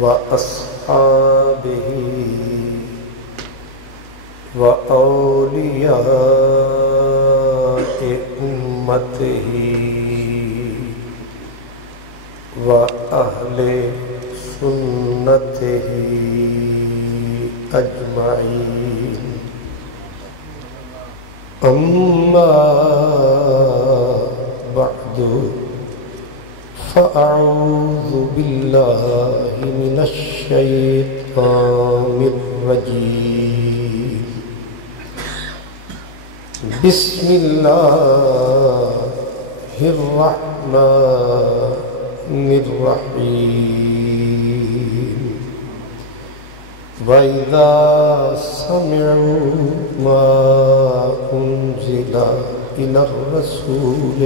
وأصحابه وأولياء أمته وأهل سنته أجمعين. أما بعد فأعوذ بالله من الشيطان الرجيم. بسم الله الرحمن الرحيم. وإذا سمعوا ما أنزل إلى الرسول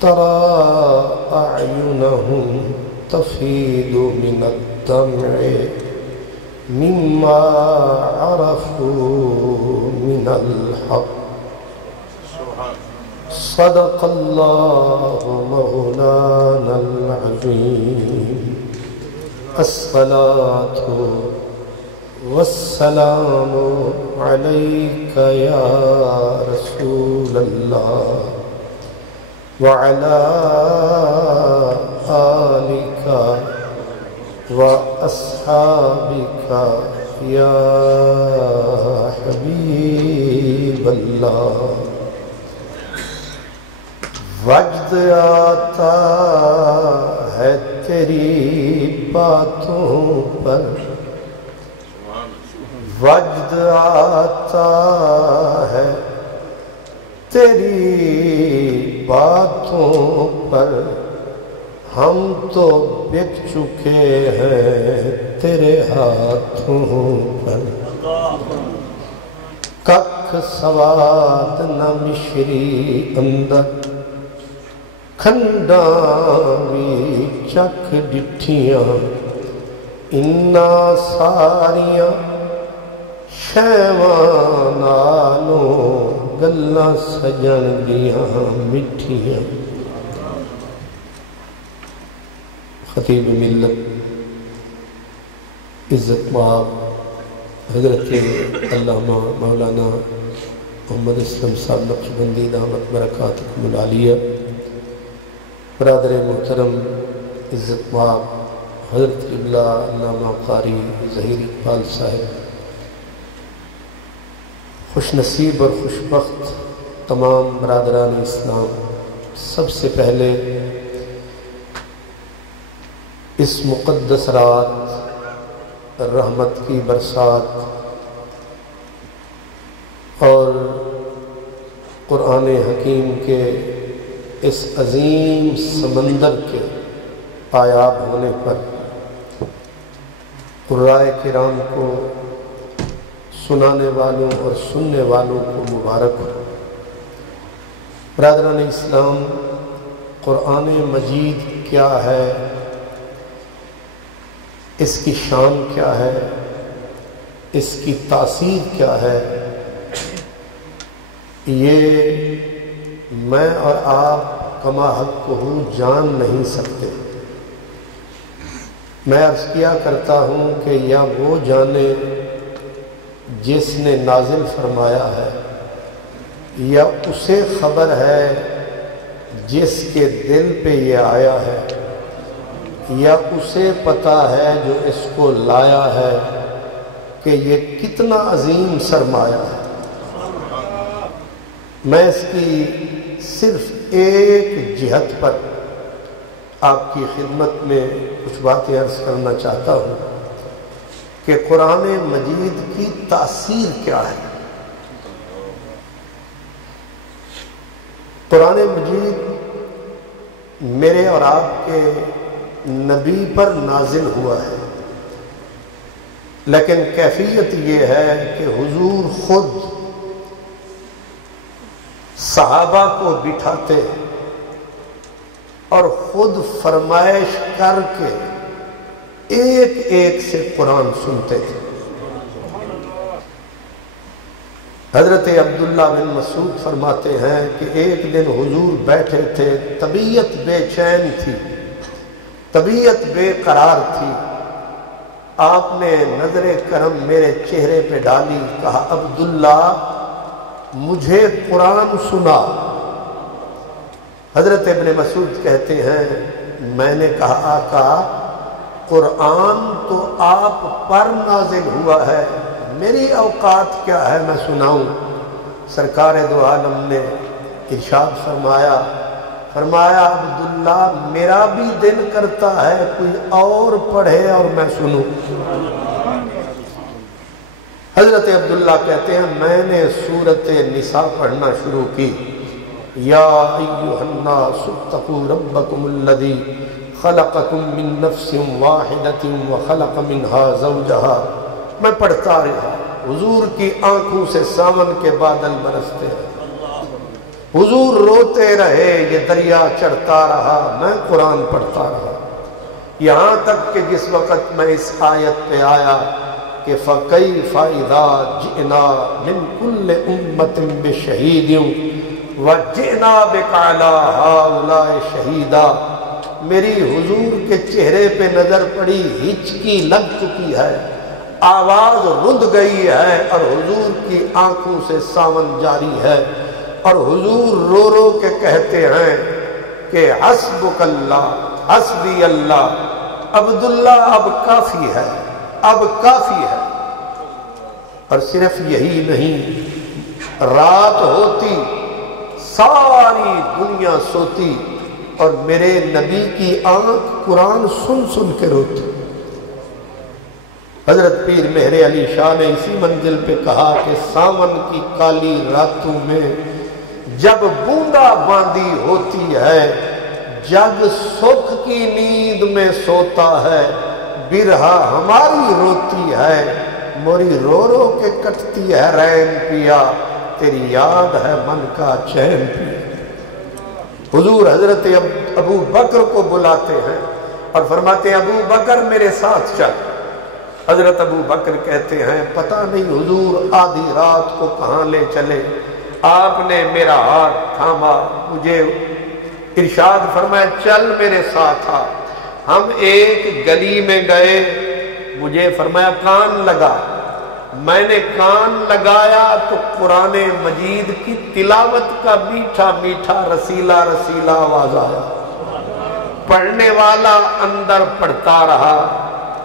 ترى أعينهم تفيض من الدمع مما عرفوا من الحق. صدق الله مولانا العظيم. الصلاة والسلام عليك يا رسول الله وعلى آلك وأصحابك يا حبيب الله. وجد آتا ہے تیری باتوں پر، وجد آتا ہے تیری باتوں پر، ہم تو بک چکے ہیں تیرے ہاتھوں پر. ککھ سواد نہ مشری اندر کھنڈاں بھی چکھ ڈٹھیاں، انہاں ساریاں شیواں نالوں گلاں سجن دیاں مٹھیاں. خطیب ملت عزت مآب حضرت علامہ مولانا محمد اسلم صاحب نقشبندی دامت برکاتکم العالیہ، برادر محترم عزت مآب حضرت قبلہ علامہ قاری ظہیر اقبال صاحب، خوش نصیب اور خوش بخت تمام برادران اسلام، سب سے پہلے اس مقدس رات رحمت کی برسات اور قرآن حکیم کے اس عظیم سمندر کے پایاب ہونے پر قرائے کرام کو، سنانے والوں اور سننے والوں کو مبارک ہو. برادران اسلام، قرآن مجید کیا ہے، اس کی شان کیا ہے، اس کی تاثیر کیا ہے، یہ میں اور آپ کما حق جان نہیں سکتے. میں عرض کیا کرتا ہوں کہ یا وہ جانے جس نے نازل فرمایا ہے، یا اسے خبر ہے جس کے دل پہ یہ آیا ہے، یا اسے پتہ ہے جو اس کو لایا ہے کہ یہ کتنا عظیم سرمایہ ہے. میں اس کی صرف ایک جہت پر آپ کی خدمت میں کچھ باتیں عرض کرنا چاہتا ہوں کہ قرآن مجید کی تاثیر کیا ہے. قرآن مجید میرے اور آپ کے نبی پر نازل ہوا ہے، لیکن کیفیت یہ ہے کہ حضور خود صحابہ کو بٹھاتے اور خود فرمائش کر کے ایک ایک سے قرآن سنتے تھے. حضرت عبداللہ بن مسعود فرماتے ہیں کہ ایک دن حضور بیٹھے تھے، طبیعت بے چین تھی، طبیعت بے قرار تھی، آپ نے نظر کرم میرے چہرے پہ ڈالی، کہا عبداللہ مجھے قرآن سنا۔ حضرت ابن مسعود کہتے ہیں میں نے کہا آقا قرآن تو آپ پر نازل ہوا ہے، میری اوقات کیا ہے میں سناؤں؟ سرکار دو عالم نے ارشاد فرمایا عبداللہ میرا بھی دل کرتا ہے کوئی اور پڑھے اور میں سنوں۔ حضرت عبداللہ کہتے ہیں میں نے سورۃ نساء پڑھنا شروع کی، یا ایھا الناس اتقوا ربکم الذی خلقکم من نفس واحدۃ وخلق منها زوجہا، میں پڑھتا رہا، حضور کی آنکھوں سے ساون کے بادل برستے ہیں، حضور روتے رہے، یہ دریا چڑھتا رہا، میں قرآن پڑھتا رہا، یہاں تک کہ جس وقت میں اس آیت پہ آیا کہ فَكَيْفَ إِذَا جِئْنَا مِن كُلِّ أُمَّةٍ بِشَهِيدٍ وَجِئْنَا بِكَ عَلَىٰ هَٰؤُلَاءِ شَهِيدًا، میری حضور کے چہرے پہ نظر پڑی، ہچکی لگ چکی ہے، آواز رند گئی ہے، اور حضور کی آنکھوں سے ساون جاری ہے، اور حضور رو رو کے کہتے ہیں کہ حسبک اللہ، حسبی اللہ، عبداللہ اب کافی ہے، اب کافی ہے۔ اور صرف یہی نہیں، رات ہوتی ساری دنیا سوتی اور میرے نبی کی آنکھ قرآن سن سن کے روتی۔ حضرت پیر مہر علی شاہ نے اسی منزل پہ کہا کہ ساون کی کالی راتوں میں جب بوندا باندی ہوتی ہے، جگ سکھ کی نیند میں سوتا ہے، برہا ہماری روتی ہے، موری رو رو کے کٹتی ہے رین پیا، تیری یاد ہے من کا چین پیا۔ حضور حضرت ابو بکر کو بلاتے ہیں اور فرماتے ہیں ابو بکر میرے ساتھ چل۔ حضرت ابو بکر کہتے ہیں پتہ نہیں حضور آدھی رات کو کہاں لے چلے، آپ نے میرا ہاتھ تھاما، مجھے ارشاد فرمایا چل میرے ساتھ آ۔ ہم ایک گلی میں گئے، مجھے فرمایا کان لگا، میں نے کان لگایا تو قرآن مجید کی تلاوت کا میٹھا میٹھا رسیلا رسیلا آواز آیا، پڑھنے والا اندر پڑھتا رہا،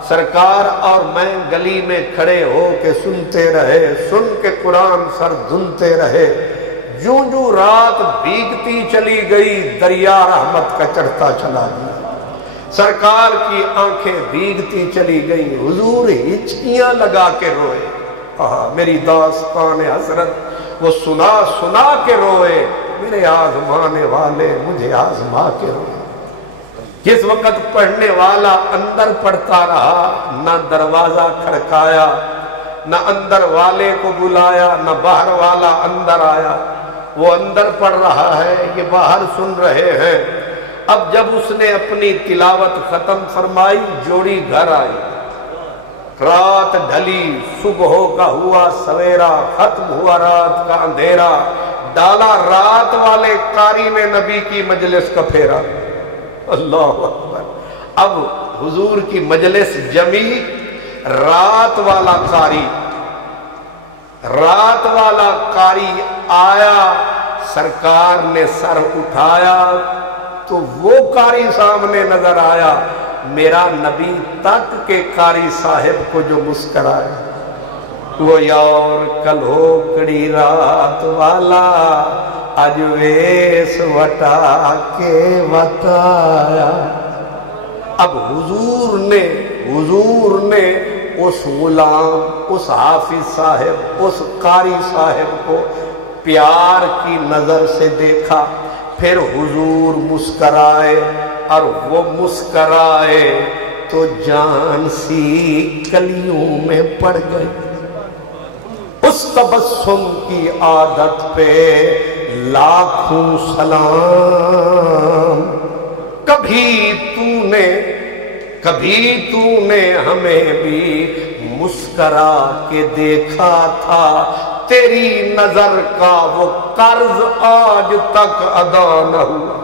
سرکار اور میں گلی میں کھڑے ہو کے سنتے رہے، سن کے قرآن سر دھنتے رہے، جوں جوں رات بھیگتی چلی گئی دریا رحمت کا چڑھتا چلا گیا، سرکار کی آنکھیں بھیگتی چلی گئی، حضور ہچکیاں لگا کے روئے، میری داستان حسرت وہ سنا سنا کے روئے، میرے آزمانے والے مجھے آزما کے روئے۔ جس وقت پڑھنے والا اندر پڑھتا رہا، نہ دروازہ کھڑکایا، نہ اندر والے کو بلایا، نہ باہر والا اندر آیا، وہ اندر پڑھ رہا ہے، یہ باہر سن رہے ہیں۔ اب جب اس نے اپنی تلاوت ختم فرمائی، جوڑی گھر آئی، رات ڈھلی، صبح کا ہوا سویرا، ختم ہوا رات کا اندھیرا، ڈالا رات والے قاری نے نبی کی مجلس کا پھیرا، اللہ اکبر۔ اب حضور کی مجلس جمی، رات والا قاری آیا، سرکار نے سر اٹھایا تو وہ قاری سامنے نظر آیا، میرا نبی تک کے قاری صاحب کو جو مسکرایا، وہ یار کل ہو کڑی رات والا اج ویس وٹا کے بتایا۔ اب حضور نے اس غلام، اس حافظ صاحب، اس قاری صاحب کو پیار کی نظر سے دیکھا، پھر حضور مسکرائے، اور وہ مسکرائے تو جان سی کلیوں میں پڑ گئی، اس تبسم کی عادت پہ لاکھوں سلام، کبھی تو نے ہمیں بھی مسکرا کے دیکھا تھا، تیری نظر کا وہ قرض آج تک ادا نہ ہوا۔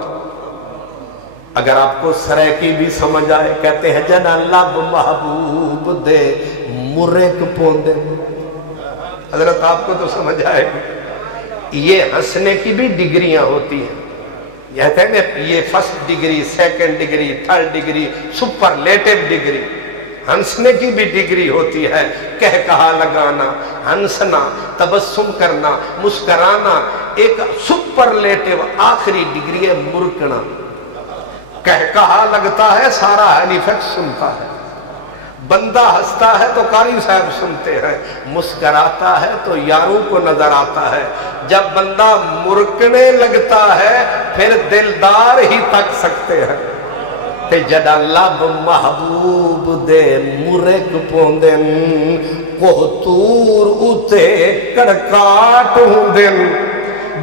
اگر آپ کو سریکی بھی سمجھ آئے، کہتے ہیں جنا لب محبوب دے مرک پوندے، حضرت آپ کو تو سمجھ آئے گی۔ یہ ہنسنے کی بھی ڈگریاں ہوتی ہیں، کہتے ہیں یہ first degree, second degree, third degree, superlative degree. ہنسنے کی بھی ڈگری ہوتی ہے، کہہ کہا لگانا، ہنسنا، تبسم کرنا، مسکرانا۔ ایک سپرلیٹو آخری ڈگری ہے مرکنا۔ کہہ کہا لگتا ہے، سارا ہیلیفیکس سنتا ہے، بندہ ہنستا ہے تو قاری صاحب سنتے ہیں، مسکراتا ہے تو یاروں کو نظر آتا ہے۔ جب بندہ مرکنے لگتا ہے پھر دلدار ہی تک سکتے ہیں۔ تے جڑا لب محبوب دے مرک پوندن، کوہتور اتے کڑکاٹ ہوندن،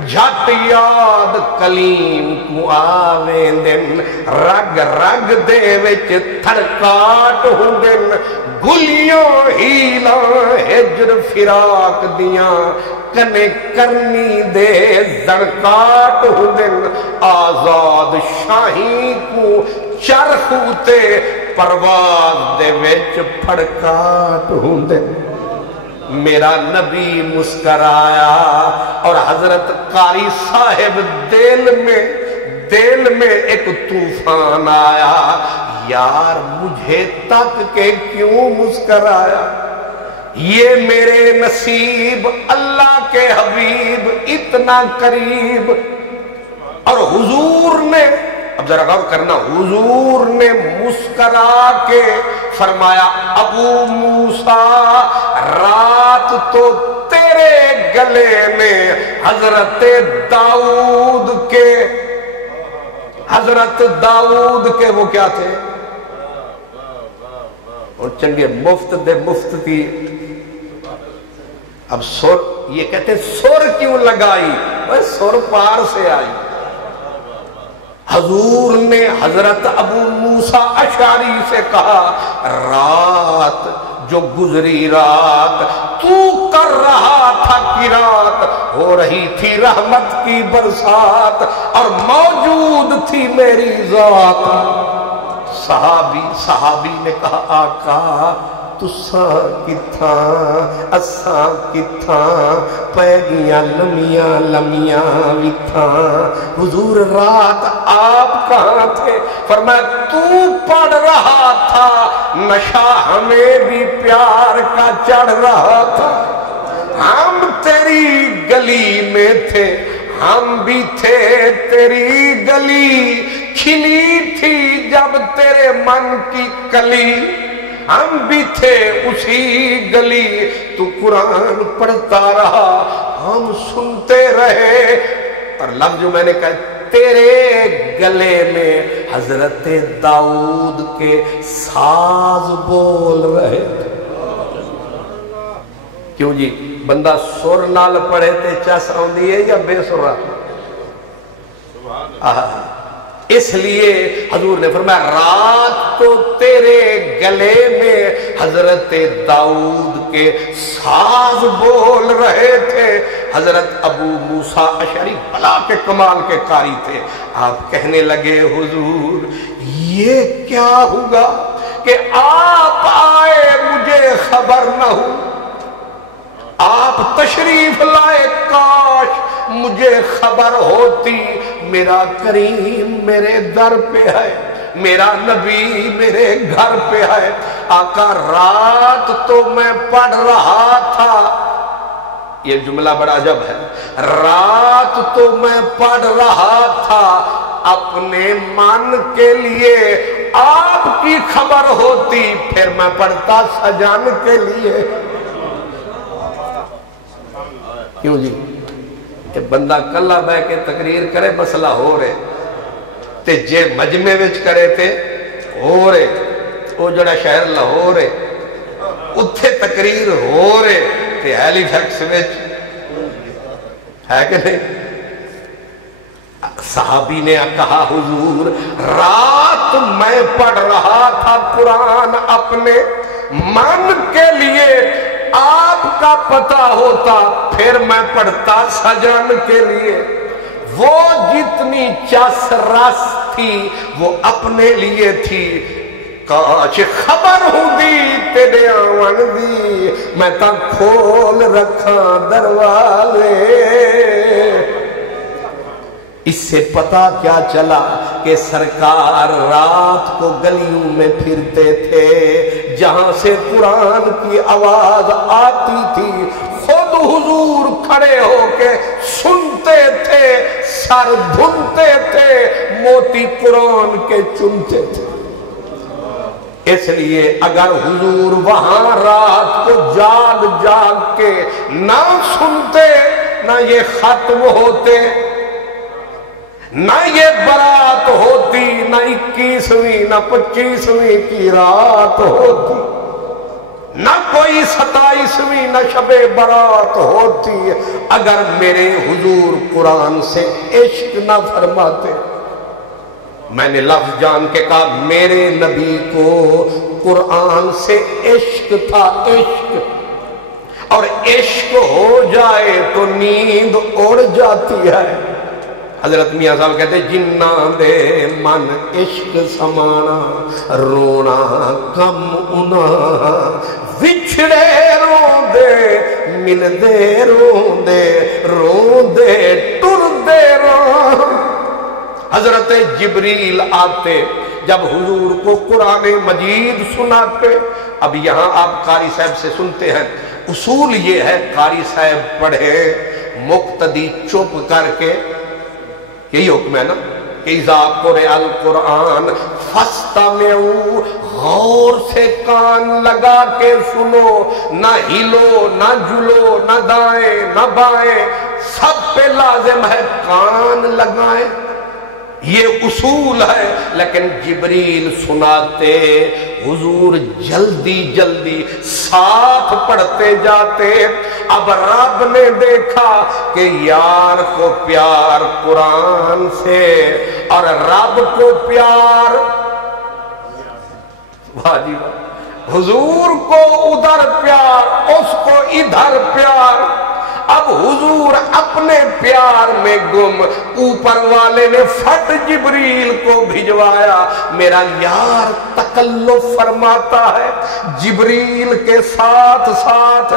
جھٹ یاد کلیم کو آویندن، رگ رگ دے وچ تھڑکاٹ ہوندن، گلیوں ہیلاں ہجر فراق دیاں، کنے کرنی دے زرکاٹ ہوندن، آزاد شاہی کو چرخ اتے پرواز دے وچ پھڑکاٹ ہوندن۔ میرا نبی مسکرایا اور حضرت قاری صاحب دل میں ایک طوفان آیا، یار مجھے تک کے کیوں مسکرایا؟ یہ میرے نصیب اللہ کے حبیب اتنا قریب، اور حضور نے، اب ذرا غور کرنا، حضور نے مسکرا کے فرمایا ابو موسیٰ رات تو تیرے گلے میں حضرت داؤد کے وہ کیا تھے، اور چنگے مفت دے مفت تھی۔ اب سر، یہ کہتے ہیں سر کیوں لگائی؟ سر پار سے آئی۔ حضور نے حضرت ابو موسیٰ اشعری سے کہا، رات جو گزری رات تو کر رہا تھا کہ رات ہو رہی تھی رحمت کی برسات، اور موجود تھی میری ذات۔ صحابی نے کہا آقا تساں کتھاں اساں کتھاں، پہ گیاں لمیاں لمیاں وتھاں۔ حضور رات آپ کہاں تھے؟ فرمایا تو پڑھ رہا تھا، نشہ ہمیں بھی پیار کا چڑھ رہا تھا، ہم تیری گلی میں تھے، ہم بھی تھے تیری گلی، کھلی تھی جب تیرے من کی کلی، ہم بھی تھے اسی گلی، تو قرآن پڑھتا رہا ہم سنتے رہے۔ اور لفظ جو میں نے کہا، تیرے گلے میں حضرت داؤد کے ساز بول رہے تھے۔ کیوں جی؟ بندہ سر نال پڑھے تے چس آندی ہے یا بے سرا؟ اس لیے حضور نے فرمایا رات تو تیرے گلے میں حضرت داؤد کے ساز بول رہے تھے۔ حضرت ابو موسیٰ اشعری بلا کے کمال کے قاری تھے، آپ کہنے لگے حضور یہ کیا ہوگا کہ آپ آئے مجھے خبر نہ ہو، آپ تشریف لائے کاش مجھے خبر ہوتی، میرا کریم میرے در پہ ہے، میرا نبی میرے گھر پہ ہے۔ آقا رات تو میں پڑھ رہا تھا، یہ جملہ بڑا عجب ہے، رات تو میں پڑھ رہا تھا اپنے من کے لیے، آپ کی خبر ہوتی پھر میں پڑھتا سجان کے لیے۔ کیوں جی؟ کہ بندہ کلا بہ کے تقریر کرے مسئلہ ہو رہے، تے جے مجمع وچ کرے تے ہو رہے، وہ جڑا شہر لاہور ہے اتھے تقریر ہو رہے تے ہیلی فیکس وچ ہے کہ نہیں؟ صحابی نے کہا حضور رات میں پڑھ رہا تھا قرآن اپنے من کے لیے، آپ کا پتہ ہوتا پھر میں پڑھتا سجن کے لیے۔ وہ جتنے جتنی چس رس تھی وہ اپنے لیے تھی. کاش خبر ہوں دی تیرے آون دی میں تاں کھول رکھاں دروازے. اس سے پتا کیا چلا کہ سرکار رات کو گلیوں میں پھرتے تھے، جہاں سے قرآن کی آواز آتی تھی خود حضور کھڑے ہو کے سنتے تھے، سر دھنتے تھے، موتی قرآن کے چنتے تھے. اس لیے اگر حضور وہاں رات کو جاگ جاگ کے نہ سنتے، نہ یہ ختم ہوتے، نہ یہ برات ہوتی، نہ 21ویں نہ 25ویں کی رات ہوتی، نہ کوئی 27ویں نہ شب برات ہوتی، اگر میرے حضور قرآن سے عشق نہ فرماتے. میں نے لفظ جان کے کہا میرے نبی کو قرآن سے عشق تھا، عشق. اور عشق ہو جائے تو نیند اڑ جاتی ہے. حضرت میاں صاحب کہتے جنہ دے من عشق سمانا رونا کم انا وچھڑے رون دے مل دے رون دے ٹر دے رون. حضرت جبریل آتے جب حضور کو قرآن مجید سناتے. اب یہاں آپ قاری صاحب سے سنتے ہیں، اصول یہ ہے قاری صاحب پڑھے، مقتدی چپ کر کے، یہی حکم ہے نا کہ اذا قرئ القرآن فاستمعوا، غور سے کان لگا کے سنو، نہ ہلو نہ جلو نہ دائیں نہ بائیں، سب پہ لازم ہے کان لگائیں. یہ اصول ہے. لیکن جبریل سناتے، حضور جلدی جلدی ساتھ پڑھتے جاتے. اب رب نے دیکھا کہ یار کو پیار قرآن سے اور رب کو پیار واجی، حضور کو ادھر پیار، اس کو ادھر پیار. اب حضور اپنے پیار میں گم، اوپر والے نے فٹ جبریل کو بھجوایا. میرا یار تکلف فرماتا ہے، جبریل کے ساتھ ساتھ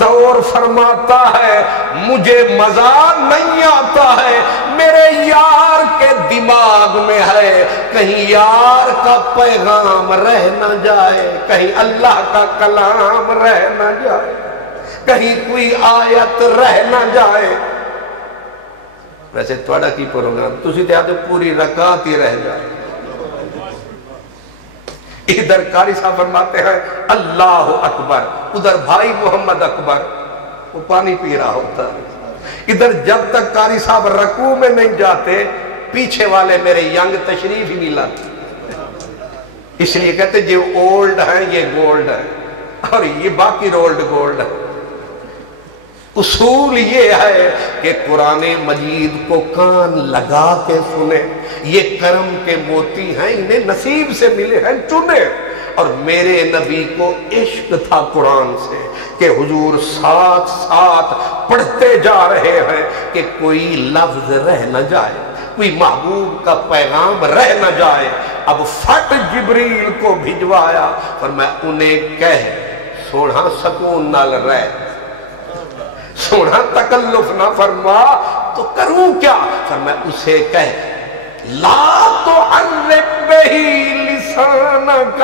دور فرماتا ہے، مجھے مزہ نہیں آتا ہے، میرے یار کے دماغ میں ہے کہیں یار کا پیغام رہ نہ جائے، کہیں اللہ کا کلام رہ نہ جائے، کہیں کوئی آیت رہ نہ جائے. ویسے تھوڑا کی پروگرام تسی تے آتے پوری رکعت ہی رہ جائے. ادھر قاری صاحب فرماتے ہیں اللہ اکبر، ادھر بھائی محمد اکبر وہ پانی پی رہا ہوتا. ادھر جب تک قاری صاحب رکوع میں نہیں جاتے پیچھے والے میرے ینگ تشریف ہی نہیں لاتے. اس لیے کہتے جو اولڈ ہیں یہ گولڈ ہے اور یہ باقی رولڈ گولڈ ہے. اصول یہ ہے کہ قرآن مجید کو کان لگا کے سنے. یہ کرم کے موتی ہیں، انہیں نصیب سے ملے ہیں، چنے. اور میرے نبی کو عشق تھا قرآن سے کہ حضور ساتھ ساتھ پڑھتے جا رہے ہیں کہ کوئی لفظ رہ نہ جائے، کوئی محبوب کا پیغام رہ نہ جائے. اب فٹ جبریل کو بھجوایا، فرمایا انہیں کہہ سونا سکون نال رہ، سونا تکلف نہ فرما تو کروں کیا. فرمایا اسے کہہ لا تعرف بہ لسانک،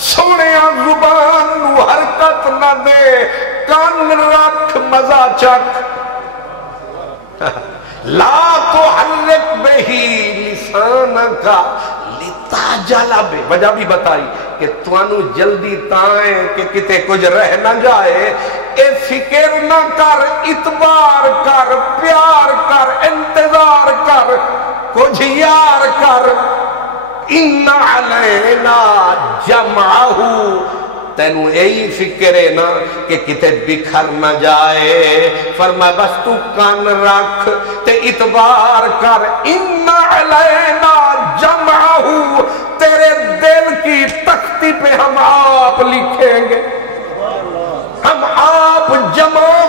سونے زبان نو حرکت نہ دے، کان رکھ مزہ چک. لا تعرف بہ لسانک لتعجل بہ، وجہ بھی بتائی کہ توانو جلدی تائیں کہ کتے کچھ رہ نہ جائے. اے فکر نہ کر، اتبار کر، پیار کر، انتظار کر، کچھ یار کر. ان علینا جمعہ، تینو یہی فکر ہے نا کہ کتے بکھر نہ جائے. فرمایا بس تو کان رکھ تے اتبار کر. ان علینا جمعہ، تیرے دل کی تختی پہ ہم آپ لکھیں گے، ہم آپ جمع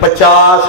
50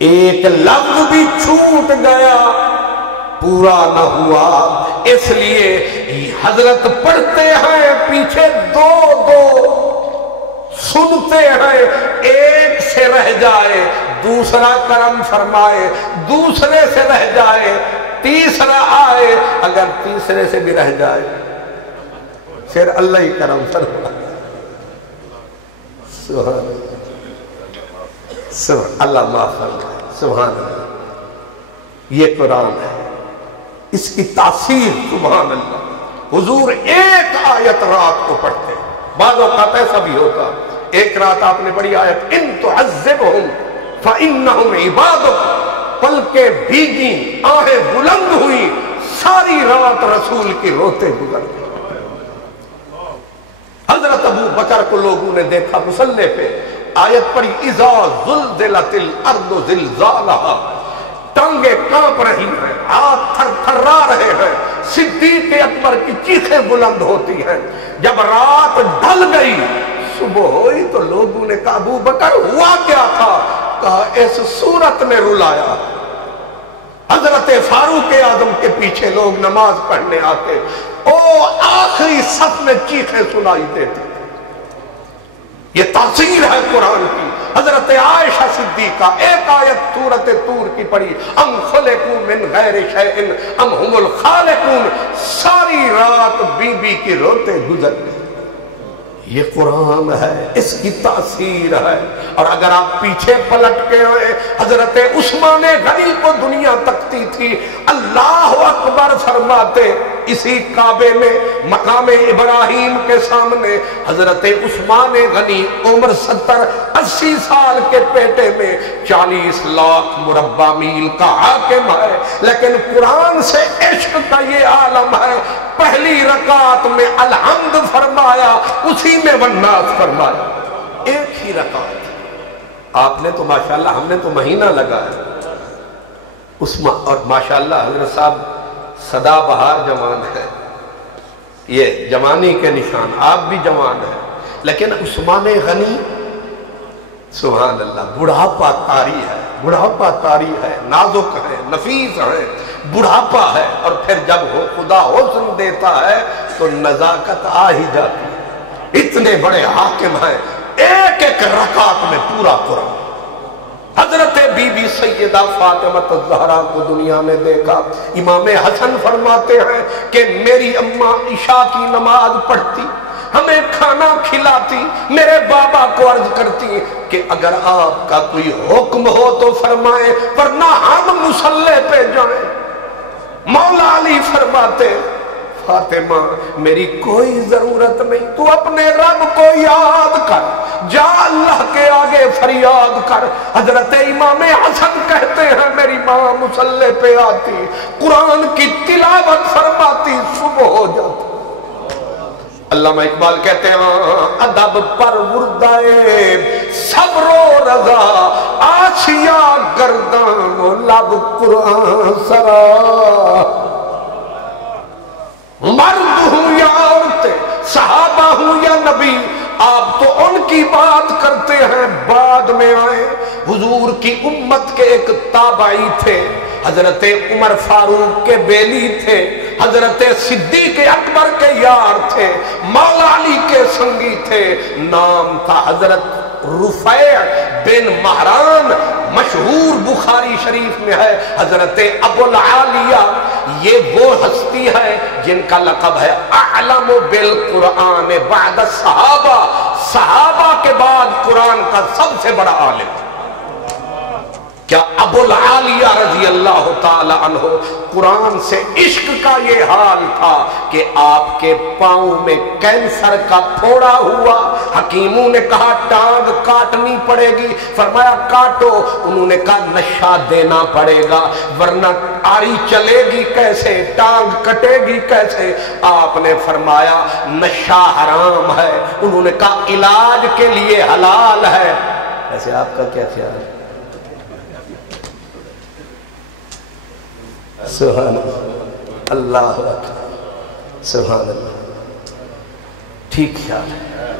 ایک لفظ بھی چھوٹ گیا پورا نہ ہوا، اس لیے حضرت پڑھتے ہیں پیچھے دو دو، سنتے ہیں ایک سے رہ جائے دوسرا کرم فرمائے، دوسرے سے رہ جائے تیسرا آئے، اگر تیسرے سے بھی رہ جائے پھر اللہ ہی کرم فرمائے۔ سبحان اللہ، معاف فرمائے، سبحان اللہ۔ یہ قرآن ہے، اس کی تاثیر سبحان اللہ۔ حضور ایک آیت رات کو پڑھتے ہیں، بعض اوقات ایسا بھی ہوتا، ایک رات آپ نے بڑی آیت ان تعذبہم فإنہم عبادک، پلکیں بھیگی آہیں بلند ہوئی، ساری رات رسول کی روتے گزر گئی۔ حضرت ابو بکر کو لوگوں نے دیکھا مصلی پہ، آیت پڑھی اذا زلزلت الارض زلزالہا، ٹانگیں کانپ رہی ہیں، ہاتھ تھر تھرا رہے ہیں، صدیق اکبر کی چیخیں بلند ہوتی ہیں۔ جب رات ڈھل گئی صبح ہوئی تو لوگوں نے کہا ابو بکر ہوا کیا تھا؟ کہا اس صورت نے رلایا۔ حضرت فاروق اعظم کے پیچھے لوگ نماز پڑھنے آتے، او آخری صف میں چیخیں سنائی دیتی۔ یہ تاثیر ہے قرآن کی۔ حضرت عائشہ صدیقہ ایک آیت سورۃ طور کی پڑھی، ام خلقوا من غیر شیء ام هم الخالقون، ساری رات بی بی کی روتے گزر گئی۔ یہ قرآن ہے، اس کی تاثیر ہے۔ اور اگر آپ پیچھے پلٹ کے حضرت عثمان غنی کو دنیا تکتی تھی، اللہ اکبر فرماتے اسی کعبے میں مقام ابراہیم کے سامنے حضرت عثمان غنی عمر 70-80 سال کے پیٹے میں 40 لاکھ مربع میل کا حاکم ہے، لیکن قرآن سے عشق کا یہ عالم ہے۔ پہلی رکعت میں الحمد فرمایا، اسی میں والناس فرمایا، ایک ہی رکعت۔ آپ نے تو ماشاءاللہ، ہم نے تو مہینہ لگایا اور ماشاءاللہ حضرت صاحب سدا بہار جوان ہے، یہ جوانی کے نشان، آپ بھی جوان ہیں، لیکن عثمان غنی سبحان اللہ بڑھاپا طاری ہے، بڑھاپا طاری ہے، نازک ہے، نفیس ہے، بڑھاپا ہے، اور پھر جب خدا حسن دیتا ہے تو نزاکت آ ہی جاتی ہے۔ اتنے بڑے حاکم ہیں، ایک ایک رکعت میں پورا قرآن۔ حضرت بی بی سیدہ فاطمہ الزہرا کو دنیا میں دیکھا، امام حسن فرماتے ہیں کہ میری اماں عشاء کی نماز پڑھتی، ہمیں کھانا کھلاتی، میرے بابا کو عرض کرتی کہ اگر آپ کا کوئی حکم ہو تو فرمائیں ورنہ ہم مصلی پہ جائیں۔ مولا علی فرماتے فاطمہ میری کوئی ضرورت نہیں، تو اپنے رب کو یاد کر، جا اللہ کے آگے فریاد کر۔ حضرت امام حسن کہتے ہیں میری ماں مصلی پہ آتی، قرآن کی تلاوت فرماتی، صبح ہو جاتی۔ علامہ اقبال کہتے ہیں ادب پر وردائے صبر و رضا، آسیا گردان و لب قرآن سرا۔ مرد ہوں یا عورتیں، صحابہ ہوں یا نبی، آپ تو ان کی بات کرتے ہیں، بعد میں آئے۔ حضور کی امت کے ایک تابعی تھے، حضرت عمر فاروق کے بیلی تھے، حضرت صدیق اکبر کے یار تھے، مولا علی کے سنگی تھے، نام تھا حضرت رفیع بن مہران، مشہور بخاری شریف میں ہے حضرت ابو العالیہ۔ یہ وہ ہستی ہے جن کا لقب ہے اعلم بالقرآن بعد الصحابہ، صحابہ کے بعد قرآن کا سب سے بڑا عالم۔ کیا ابو العالیہ رضی اللہ تعالی عنہ قرآن سے عشق کا یہ حال تھا کہ آپ کے پاؤں میں کینسر کا پھوڑا ہوا، حکیموں نے کہا ٹانگ کاٹنی پڑے گی، فرمایا کاٹو، انہوں نے کہا نشہ دینا پڑے گا ورنہ آری چلے گی کیسے، ٹانگ کٹے گی کیسے؟ آپ نے فرمایا نشہ حرام ہے، انہوں نے کہا علاج کے لیے حلال ہے۔ ایسے آپ کا کیا خیال ہے؟ سبحان اللہ، اللہ اکبر، سبحان اللہ، ٹھیک خیال ہے۔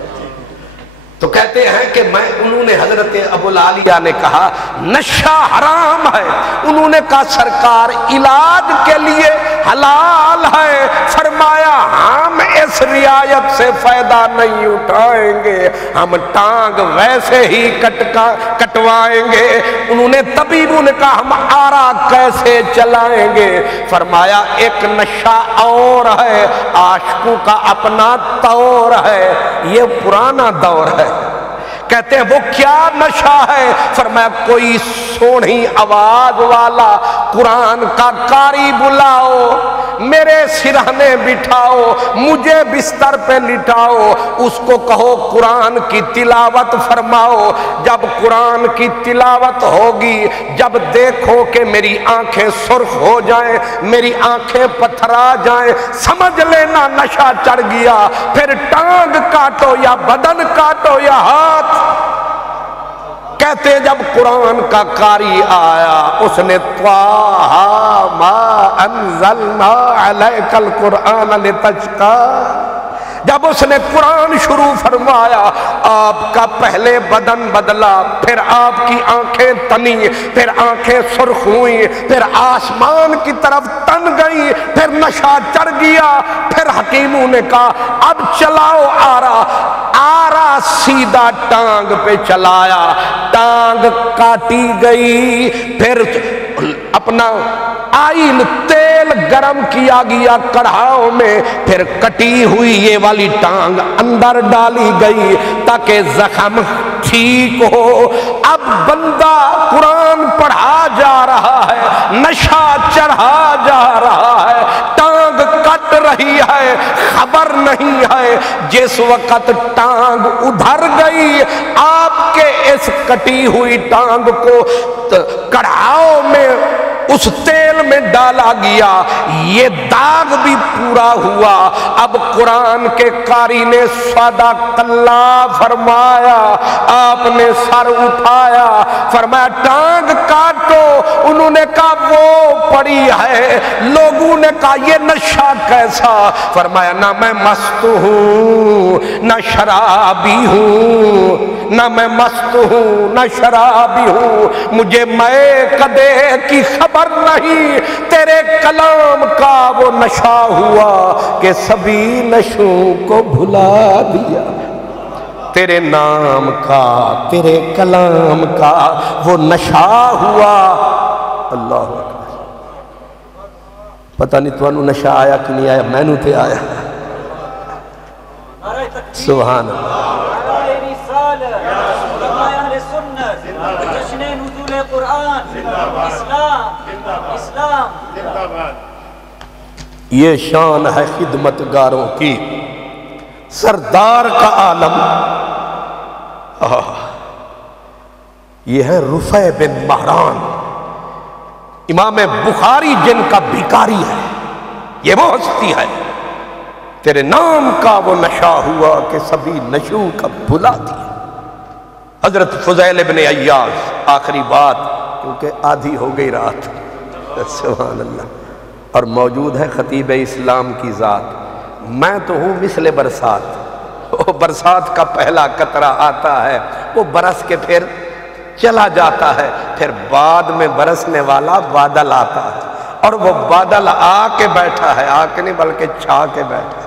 تو کہتے ہیں کہ انہوں نے حضرت ابو العالیہ نے کہا نشہ حرام ہے، انہوں نے کہا سرکار علاج کے لیے حلال ہے، فرمایا ہم اس رعایت سے فائدہ نہیں اٹھائیں گے، ہم ٹانگ ویسے ہی کٹوائیں گے۔ انہوں نے طبیبوں نے کہا ہم آرا کیسے چلائیں گے؟ فرمایا ایک نشہ اور ہے، عاشقوں کا اپنا طور ہے، یہ پرانا دور ہے۔ کہتے ہیں وہ کیا نشہ ہے؟ فرمایا کوئی سونی آواز والا قرآن کا قاری بلاؤ، میرے سرہانے بٹھاؤ، مجھے بستر پہ لٹاؤ، اس کو کہو قرآن کی تلاوت فرماؤ۔ جب قرآن کی تلاوت ہوگی، جب دیکھو کہ میری آنکھیں سرخ ہو جائیں، میری آنکھیں پتھرا جائیں، سمجھ لینا نشہ چڑھ گیا، پھر ٹانگ کاٹو یا بدن کاٹو یا ہاتھ۔ کہتے ہیں جب قرآن کا قاری آیا، اس نے طٰہٰ ما انزلنا علیک القرآن لتشقیٰ، جب اس نے قرآن شروع فرمایا، آپ کا پہلے بدن بدلا، پھر آپ کی آنکھیں تنی، پھر آنکھیں سرخ ہوئیں، پھر آسمان کی طرف تن گئی، پھر نشہ چڑھ گیا۔ پھر حکیموں نے کہا اب چلاؤ آرا سیدھا ٹانگ پہ چلایا، ٹانگ کاٹی گئی، پھر اپنا آئل تیل گرم کیا گیا کڑھاؤ میں، پھر کٹی ہوئی یہ والی ٹانگ اندر ڈالی گئی تاکہ زخم ٹھیک ہو۔ اب بندہ قرآن پڑھا جا رہا ہے، نشہ چڑھا جا رہا ہے، ٹانگ کٹ رہی ہے، خبر نہیں ہے۔ جس وقت ٹانگ ادھر گئی، آپ کے اس کٹی ہوئی ٹانگ کو کڑھاؤ میں اس تیل میں ڈالا گیا، یہ داغ بھی پورا ہوا۔ اب قرآن کے قاری نے صدق اللہ فرمایا، آپ نے سر اٹھایا، فرمایا ٹانگ کاٹو۔ انہوں نے کہا وہ پڑی ہے، لوگوں نے کہا یہ نشہ کیسا؟ فرمایا نہ میں مست ہوں نہ شرابی ہوں، نہ میں مست ہوں نہ شرابی ہوں، مجھے میں کدے کی خبر نہیں، تیرے کلام کا وہ نشہ ہوا کہ سبھی نشوں کو بھلا دیا، تیرے نام کا تیرے کلام کا وہ نشہ ہوا۔ اللہ اکبر۔ پتہ نہیں تو نشہ آیا کہ نہیں آیا، میں نو تے آیا۔ سبحان اللہ۔ یہ شان ہے خدمتگاروں کی، سردار کا عالم۔ یہ ہے رفع بن مہران، امام بخاری جن کا بھکاری ہے، یہ وہ ہستی ہے، تیرے نام کا وہ نشہ ہوا کہ سبھی نشوں کا بھلا دیا۔ حضرت فضیل بن عیاض، آخری بات کیونکہ آدھی ہو گئی رات، سبحان اللہ، اور موجود ہے خطیب اسلام کی ذات۔ میں تو ہوں مثل برسات، وہ برسات کا پہلا قطرہ آتا ہے، وہ برس کے پھر چلا جاتا ہے، پھر بعد میں برسنے والا بادل آتا ہے، اور وہ بادل آ کے بیٹھا ہے، آ کے نہیں بلکہ چھا کے بیٹھا ہے۔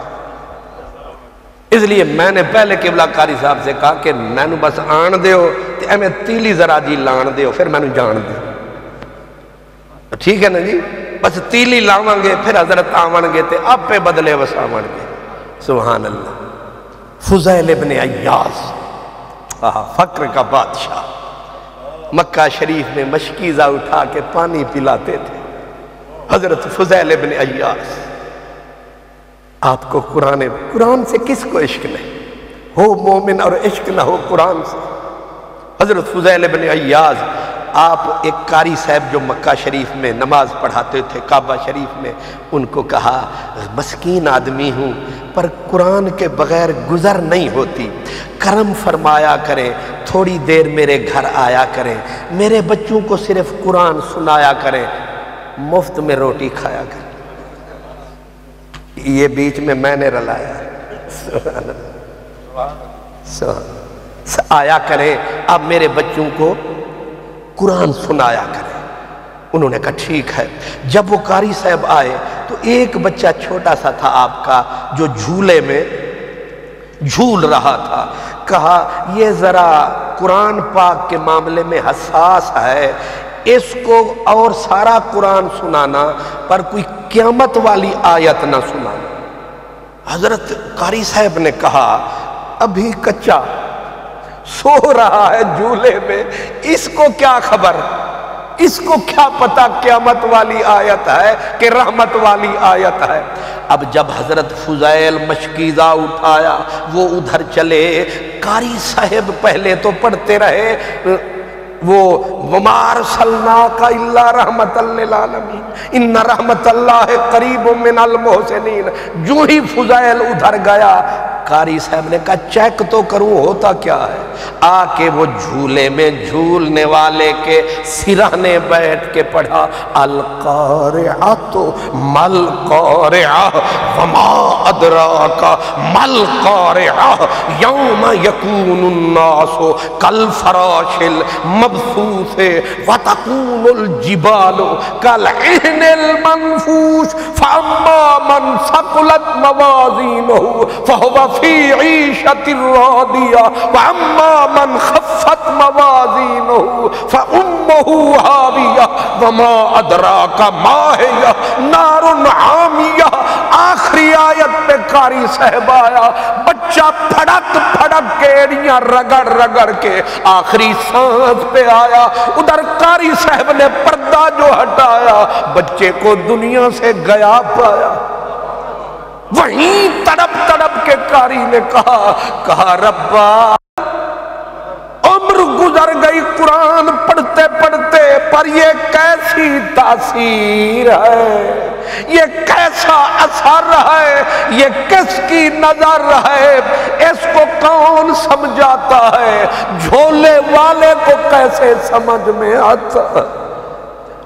اس لیے میں نے پہلے قبلہ قاری صاحب سے کہا کہ میں نو بس آن دیو تے ایمیں تیلی ذرا جی لان دیو، پھر میں نو جان دیو، ٹھیک ہے نا جی؟ بس تیلی لاؤں گے، پھر حضرت آون گے تے آپ پہ بدلے وساون گے۔ سبحان اللہ۔ فضیل ابن عیاض، فقر کا بادشاہ، مکہ شریف میں مشکیزہ اٹھا کے پانی پلاتے تھے حضرت فضیل ابن عیاض۔ آپ کو قرآن سے کس کو عشق نہیں ہو؟ مومن اور عشق نہ ہو قرآن سے۔ حضرت فضیل ابن عیاض، آپ ایک قاری صاحب جو مکہ شریف میں نماز پڑھاتے تھے کعبہ شریف میں، ان کو کہا مسکین آدمی ہوں پر قرآن کے بغیر گزر نہیں ہوتی، کرم فرمایا کریں، تھوڑی دیر میرے گھر آیا کریں، میرے بچوں کو صرف قرآن سنایا کریں، مفت میں روٹی کھایا کریں۔ یہ بیچ میں نے رلایا، آیا کریں، آپ میرے بچوں کو قرآن سنایا کریں۔ انہوں نے کہا ٹھیک ہے۔ جب وہ قاری صاحب آئے تو ایک بچہ چھوٹا سا تھا آپ کا جو جھولے میں جھول رہا تھا، کہا یہ ذرا قرآن پاک کے معاملے میں حساس ہے، اس کو اور سارا قرآن سنانا پر کوئی قیامت والی آیت نہ سنانا۔ حضرت قاری صاحب نے کہا ابھی کچا سو رہا ہے جھولے میں، اس کو کیا خبر، اس کو کیا پتا قیامت والی آیت ہے کہ رحمت والی آیت ہے۔ اب جب حضرت فضیل مشکیزہ اٹھایا وہ ادھر چلے، قاری صاحب پہلے تو پڑھتے رہے وہ وَمَا أَرْسَلْنَاكَ إِلَّا رَحْمَةً لِّلْعَالَمِينَ إِنَّ رَحْمَةَ اللَّهِ قَرِيبٌ مِّنَ الْمُحْسِنِينَ۔ جو ہی فضیل ادھر گیا، قاری صاحب نے کہا چیک تو کروں ہوتا کیا ہے۔ آ کے وہ جھولے میں جھولنے والے کے سرہانے بیٹھ کے پڑھا القارعۃ مل قارعۃ وما ادراک مل قارعۃ یوم یکون الناس کالفراش المبثوث وتکون الجبال کالعہن المنفوش فاما من ثقلت موازینہ فهو فی عیشۃ راضیہ واما من خفت موازینہ فامہ ہاویہ وما ادراک ما ہی نار حامیہ۔ آخری آیت پہ قاری صاحب آیا، بچہ پھڑک پھڑک کے ایڑیاں رگڑ رگڑ کے آخری سانس پہ آیا۔ ادھر قاری صاحب نے پردہ جو ہٹایا، بچے کو دنیا سے گیا پایا۔ وہیں تڑپ تڑپ کے قاری نے کہا ربا عمر گزر گئی قرآن پڑھتے پڑھتے، پر یہ کیسی تاثیر ہے، یہ کیسا اثر ہے، یہ کس کی نظر ہے، اس کو کون سمجھاتا ہے، جھولے والے کو کیسے سمجھ میں آتا ہے۔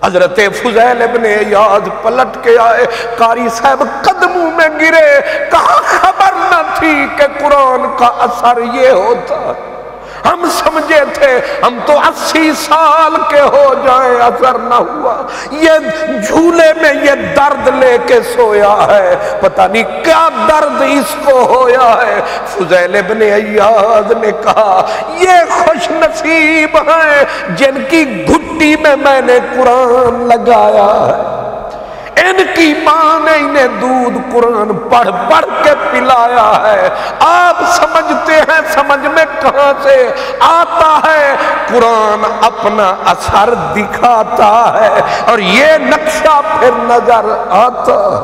حضرت فضیل ابن عیاض پلٹ کے آئے، قاری صاحب قدموں میں گرے، کہاں خبر نہ تھی کہ قرآن کا اثر یہ ہوتا ہے، ہم سمجھے تھے ہم تو 80 سال کے ہو جائیں اثر نہ ہوا، یہ جھولے میں یہ درد لے کے سویا ہے، پتہ نہیں کیا درد اس کو ہویا ہے۔ فضیل ابن عیاض نے کہا یہ خوش نصیب ہیں جن کی گھٹی میں نے قرآن لگایا ہے، ان کی ماں نے انہیں دودھ قرآن پڑھ پڑھ کے پلایا ہے۔ آپ سمجھتے ہیں سمجھ میں کہاں سے آتا ہے، قرآن اپنا اثر دکھاتا ہے اور یہ نقشہ پھر نظر آتا ہے۔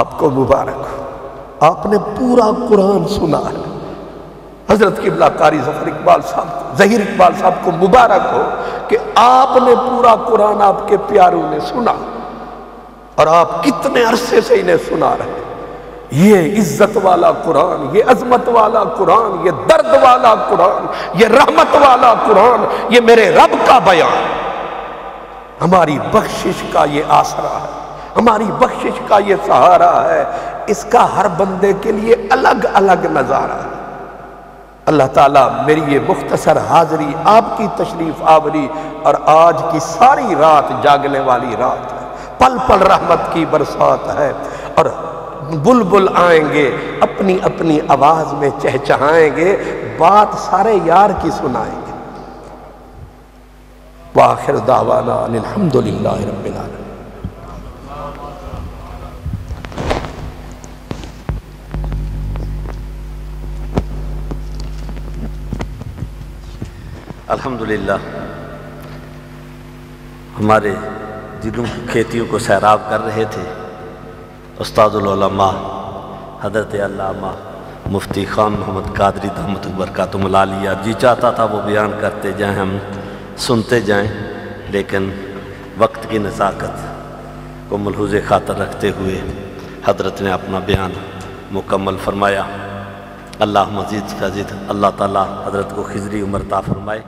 آپ کو مبارک ہو، آپ نے پورا قرآن سنا ہے۔ حضرت قبلہ قاری ظفر اقبال صاحب کو، ظہیر اقبال صاحب کو مبارک ہو کہ آپ نے پورا قرآن آپ کے پیاروں نے سنا، اور آپ کتنے عرصے سے انہیں سنا رہے۔ یہ عزت والا قرآن، یہ عظمت والا قرآن، یہ درد والا قرآن، یہ رحمت والا قرآن، یہ میرے رب کا بیان، ہماری بخشش کا یہ آسرا ہے، ہماری بخشش کا یہ سہارا ہے۔ اس کا ہر بندے کے لیے الگ الگ نظارہ ہے۔ اللہ تعالیٰ میری یہ مختصر حاضری، آپ کی تشریف آوری اور آج کی ساری رات جاگنے والی رات ہے، پل پل رحمت کی برسات ہے، اور بلبل آئیں گے اپنی اپنی آواز میں چہچہائیں گے، بات سارے یار کی سنائیں گے۔ وآخر دعوانا الحمدللہ رب العالمین۔ الحمدللہ ہمارے دلوں کی کھیتیوں کو سیراب کر رہے تھے استاد العلماء حضرت علامہ مفتی خان محمد قادری دامت برکاتہم العالیہ۔ جی چاہتا تھا وہ بیان کرتے جائیں، ہم سنتے جائیں، لیکن وقت کی نزاکت کو ملحوظ خاطر رکھتے ہوئے حضرت نے اپنا بیان مکمل فرمایا۔ اللہ مزید فضید، اللہ تعالیٰ حضرت کو خضری عمر عطا فرمائے۔